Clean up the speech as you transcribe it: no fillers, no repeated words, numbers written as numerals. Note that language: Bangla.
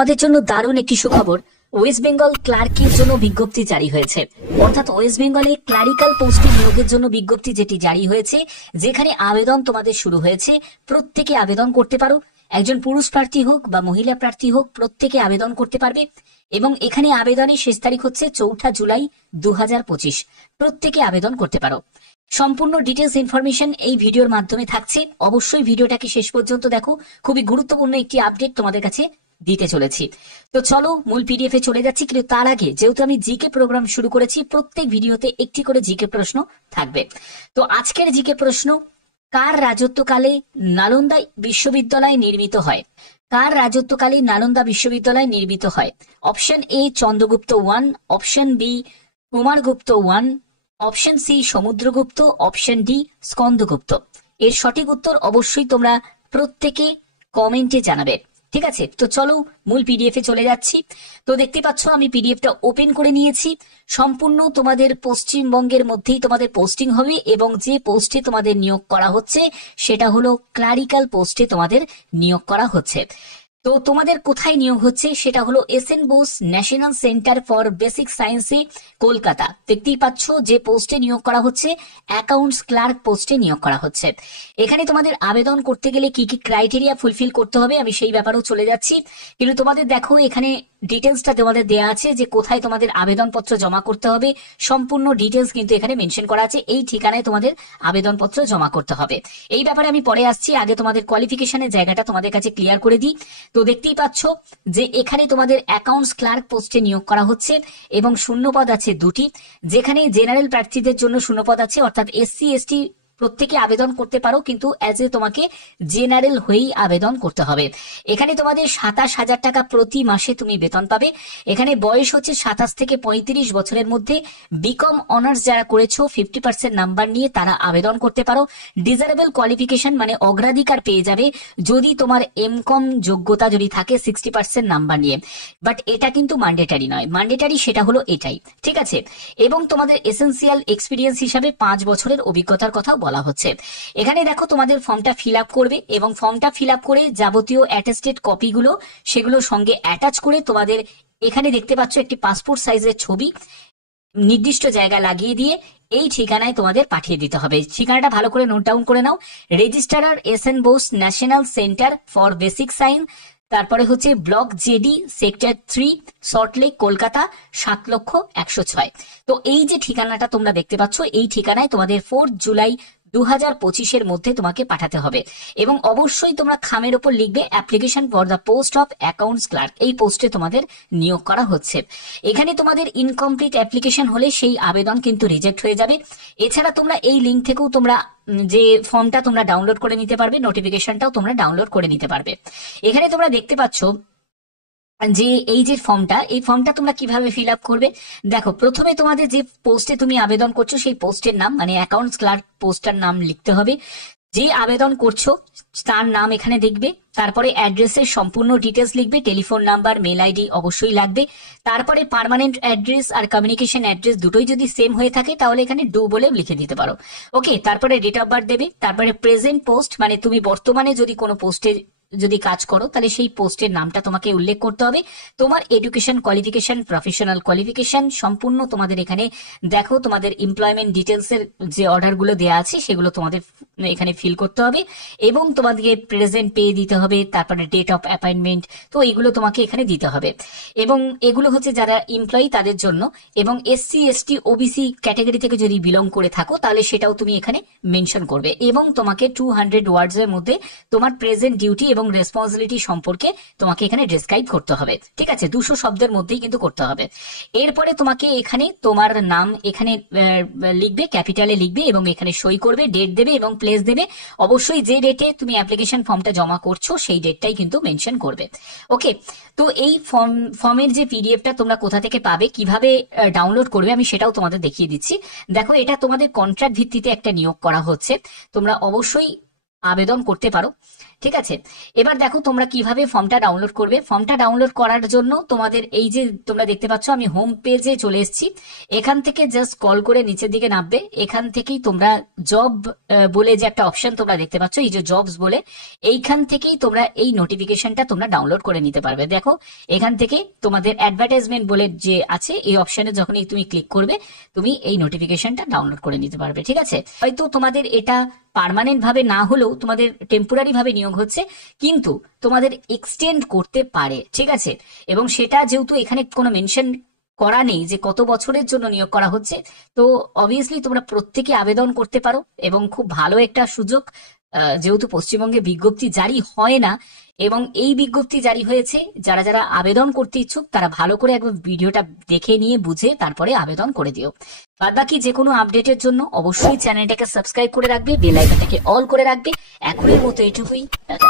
আমাদের জন্য দারুণ একটি সুখবর। ওয়েস্ট বেঙ্গল ক্লার্কের জন্য বিজ্ঞপ্তি জারি হয়েছে, অর্থাৎ ওয়েস্ট বেঙ্গলে ক্লারিক্যাল পোস্টে নিয়োগের জন্য বিজ্ঞপ্তি যেটি জারি হয়েছে, যেখানে আবেদন তোমাদের শুরু হয়েছে। প্রত্যেকে আবেদন করতে পারো, একজন পুরুষ প্রার্থী হোক বা মহিলা প্রার্থী হোক, প্রত্যেকে আবেদন করতে পারবে। এবং এখানে আবেদনের শেষ তারিখ হচ্ছে 4 জুলাই 2025। প্রত্যেকে আবেদন করতে পারো। সম্পূর্ণ ডিটেলস ইনফরমেশন এই ভিডিওর মাধ্যমে থাকছে, অবশ্যই ভিডিওটাকে শেষ পর্যন্ত দেখো। খুবই গুরুত্বপূর্ণ একটি আপডেট তোমাদের কাছে দিতে চলেছি। তো চলো মূল পিডিএফ এ চলে যাচ্ছি, কিন্তু তার আগে যেহেতু আমি জিকে প্রোগ্রাম শুরু করেছি, প্রত্যেক ভিডিওতে একটি করে জিকে প্রশ্ন থাকবে। তো আজকের জিকে প্রশ্ন, কার রাজত্বকালে নালন্দা বিশ্ববিদ্যালয় নির্মিত হয়? কার রাজত্বকালে নালন্দা বিশ্ববিদ্যালয় নির্মিত হয়? Option A Chandragupta 1, option B Kumaragupta 1, option C Samudragupta, option D Skandagupta. এর সঠিক উত্তর অবশ্যই তোমরা প্রত্যেকে কমেন্টে জানাবে। ঠিক আছে, তো চলো মূল পিডিএফ এ চলে যাচ্ছি। তো দেখতে পাচ্ছ আমি পিডিএফটা ওপেন করে নিয়েছি। সম্পূর্ণ তোমাদের পশ্চিমবঙ্গের মধ্যেই তোমাদের পোস্টিং হবে, এবং যে পোস্টে তোমাদের নিয়োগ করা হচ্ছে সেটা হলো ক্লারিক্যাল পোস্টে তোমাদের নিয়োগ করা হচ্ছে। তো তোমাদের কোথায় নিয়োগ হচ্ছে সেটা হলো S N Bose national centre for basic সায়েন্সে, কলকাতা। দেখতেই পাচ্ছ যে পোস্টে নিয়োগ করা হচ্ছে, অ্যাকাউন্টস ক্লার্ক পোস্টে নিয়োগ করা হচ্ছে। এখানে তোমাদের আবেদন করতে গেলে কি কি ক্রাইটেরিয়া ফুলফিল করতে হবে আমি সেই ব্যাপারেও চলে যাচ্ছি। কিন্তু তোমাদের দেখো এখানে ডিটেলসটা তোমাদের দেওয়া আছে যে কোথায় তোমাদের আবেদনপত্র জমা করতে হবে। সম্পূর্ণ ডিটেলস কিন্তু এখানে মেনশন করা আছে, এই ঠিকানায় তোমাদের আবেদনপত্র জমা করতে হবে। এই ব্যাপারে আমি পরে আসছি, আগে তোমাদের কোয়ালিফিকেশনের জায়গাটা তোমাদের কাছে ক্লিয়ার করে দিই। তো দেখতেই পাচ্ছ যে এখানে তোমাদের অ্যাকাউন্টস ক্লার্ক পোস্টে নিয়োগ করা হচ্ছে, এবং শূন্যপদ আছে 2টি। যেখানে জেনারেল প্রার্থীদের জন্য শূন্যপদ আছে, অর্থাৎ এসসি এসটি প্রত্যেকে আবেদন করতে পারো, কিন্তু অ্যাজ এ তোমাকে জেনারেল হয়েই আবেদন করতে হবে। এখানে তোমাদের 27,000 টাকা প্রতি মাসে তুমি বেতন পাবে। এখানে বয়স হচ্ছে 27 থেকে 35 বছরের মধ্যে। বিকম অনার্স যারা করেছো 50% নাম্বার নিয়ে তারা আবেদন করতে পারো। ডিজারেবল কোয়ালিফিকেশন মানে অগ্রাধিকার পেয়ে যাবে যদি তোমার এমকম যোগ্যতা যদি থাকে 60% নাম্বার নিয়ে। বাট এটা কিন্তু ম্যান্ডেটারি নয়, ম্যান্ডেটারি সেটা হলো এটাই। ঠিক আছে, এবং তোমাদের এসেন্সিয়াল এক্সপিরিয়েন্স হিসাবে 5 বছরের অভিজ্ঞতার কথা বলা হচ্ছে। এখানে দেখো তোমাদের ফর্মটা ফিল আপ করবে, এবং ফর্মটা ফিল আপ করে যাবতীয় অ্যাটেস্টেড কপিগুলো সেগুলো সঙ্গে অ্যাটাচ করে তোমাদের এখানে দেখতে পাচ্ছ একটি পাসপোর্ট সাইজের ছবি নির্দিষ্ট জায়গা লাগিয়ে দিয়ে এই ঠিকানায় তোমাদের পাঠিয়ে দিতে হবে। ঠিকানাটা ভালো করে নোট ডাউন করে নাও। Registrar S N Bose national centre for basic science, তারপরে হচ্ছে block J D sector 3 Salt Lake Kolkata 7,01,06। তো এই যে ঠিকানাটা তোমরা দেখতে পাচ্ছ, এই ঠিকানায় তোমাদের 4 জুলাই 2025 মধ্যে তোমাকে পাঠাতে হবে। এবং অবশ্যই তোমরা খামের ওপর লিখবে application for the post of accounts clerk. এই পোস্টে তোমাদের নিয়োগ করা হচ্ছে। এখানে তোমাদের ইনকমপ্লিট অ্যাপ্লিকেশন হলে সেই আবেদন কিন্তু রিজেক্ট হয়ে যাবে। এছাড়া তোমরা এই লিঙ্ক থেকেও তোমরা যে ফর্মটা তোমরা ডাউনলোড করে নিতে পারবে, নোটিফিকেশনটাও তোমরা ডাউনলোড করে নিতে পারবে। এখানে তোমরা দেখতে পাচ্ছ যে এই যে ফর্মটা, এই ফর্মটা তোমরা কিভাবে ফিল আপ করবে। দেখো প্রথমে তোমাদের যে পোস্টে তুমি আবেদন করছো সেই পোস্টের নাম মানে অ্যাকাউন্টস ক্লার্ক পোস্টার নাম লিখতে হবে। যে আবেদন করছো তার নাম এখানে দেখবে, তারপরে অ্যাড্রেসের সম্পূর্ণ ডিটেলস লিখবে, টেলিফোন নাম্বার, মেল আইডি অবশ্যই লাগবে। তারপরে পার্মানেন্ট অ্যাড্রেস আর কমিউনিকেশন অ্যাড্রেস দুটোই যদি সেম হয়ে থাকে তাহলে এখানে ডু বলে লিখে দিতে পারো। ওকে, তারপরে ডেট অফ বার্থ দেবে। তারপরে প্রেজেন্ট পোস্ট মানে তুমি বর্তমানে যদি কোনো পোস্টে যদি কাজ করো তাহলে সেই পোস্টের নামটা তোমাকে উল্লেখ করতে হবে। তোমার এডুকেশন কোয়ালিফিকেশন, প্রফেশনাল কোয়ালিফিকেশন সম্পূর্ণ তোমাদের এখানে দেখো। তোমাদের এমপ্লয়মেন্ট ডিটেলস এর যে অর্ডারগুলো দেওয়া আছে সেগুলো তোমাদের এখানে ফিল করতে হবে, এবং তোমাদেরকে প্রেজেন্ট পে দিতে হবে। তারপরে ডেট অফ অ্যাপয়েন্টমেন্ট, তো এগুলো তোমাকে এখানে দিতে হবে। এবং এগুলো হচ্ছে যারা এমপ্লয়ি তাদের জন্য। এবং এসসি এসটি ওবিসি ক্যাটাগরি থেকে যদি বিলং করে থাকো তাহলে সেটাও তুমি এখানে মেনশন করবে। এবং তোমাকে 200 ওয়ার্ডস এর মধ্যে তোমার প্রেজেন্ট ডিউটি এবং রেসপন্সিবিলিটি সম্পর্কে তোমাকে এখানে ডেসক্রাইব করতে হবে। ঠিক আছে, 200 শব্দের মধ্যেই কিন্তু করতে হবে। এরপরে তোমাকে এখানে তোমার নাম এখানে লিখবে, ক্যাপিটালে লিখবে, এবং এখানে সই করবে, ডেট দেবে এবং প্লেস দেবে। অবশ্যই যে ডেটে তুমি অ্যাপ্লিকেশন ফর্মটা জমা করছো সেই ডেটটাই কিন্তু মেনশন করবে। ওকে, তো এই ফর্মের যে পিডিএফটা তোমরা কোথা থেকে পাবে, কিভাবে ডাউনলোড করবে আমি সেটাও তোমাদের দেখিয়ে দিচ্ছি। দেখো এটা তোমাদের কন্ট্রাক্ট ভিত্তিতে একটা নিয়োগ করা হচ্ছে, তোমরা অবশ্যই আবেদন করতে পারো। ঠিক আছে। এবার দেখো তোমরা কিভাবে ফর্মটা ডাউনলোড করবে। ফর্মটা ডাউনলোড করার জন্য তোমাদের এই যে তোমরা দেখতে পাচ্ছ আমি হোম পেজে চলে এসেছি, এখান থেকে জাস্ট স্ক্রল করে নিচের দিকে নামবে, এখান থেকেই তোমরা জব বলে যে একটা অপশন তোমরা দেখতে পাচ্ছ, এই যে জবস বলে, এইখান থেকেই তোমরা এই নোটিফিকেশনটা তোমরা ডাউনলোড করে নিতে পারবে। দেখো এখান থেকে তোমাদের অ্যাডভার্টাইজমেন্ট বলে যে আছে এই অপশনে যখনই তুমি ক্লিক করবে তুমি এই নোটিফিকেশনটা ডাউনলোড করে নিতে পারবে। ঠিক আছে, হয়তো তোমাদের এটা পার্মানেন্ট ভাবে না হলেও তোমাদের টেম্পোরারি ভাবে নিয়োগ হচ্ছে, কিন্তু তোমাদের এক্সটেন্ড করতে পারে। ঠিক আছে, এবং সেটা যেহেতু এখানে কোনো মেনশন করা নেই যে কত বছরের জন্য নিয়োগ করা হচ্ছে, তো অবভিয়াসলি তোমরা প্রত্যেকে আবেদন করতে পারো এবং খুব ভালো একটা সুযোগ। যেহেতু পশ্চিমবঙ্গে বিজ্ঞপ্তি জারি হয় না এবং এই বিজ্ঞপ্তি জারি হয়েছে, যারা যারা আবেদন করতে ইচ্ছুক তারা ভালো করে একবার ভিডিওটা দেখে নিয়ে বুঝে তারপরে আবেদন করে দিও। বাদ বাকি যে কোনো আপডেটের জন্য অবশ্যই চ্যানেলটাকে সাবস্ক্রাইব করে রাখবে, বেল আইকনটাকে অল করে রাখবে। এখনের মতো এটুকুই, টাটা।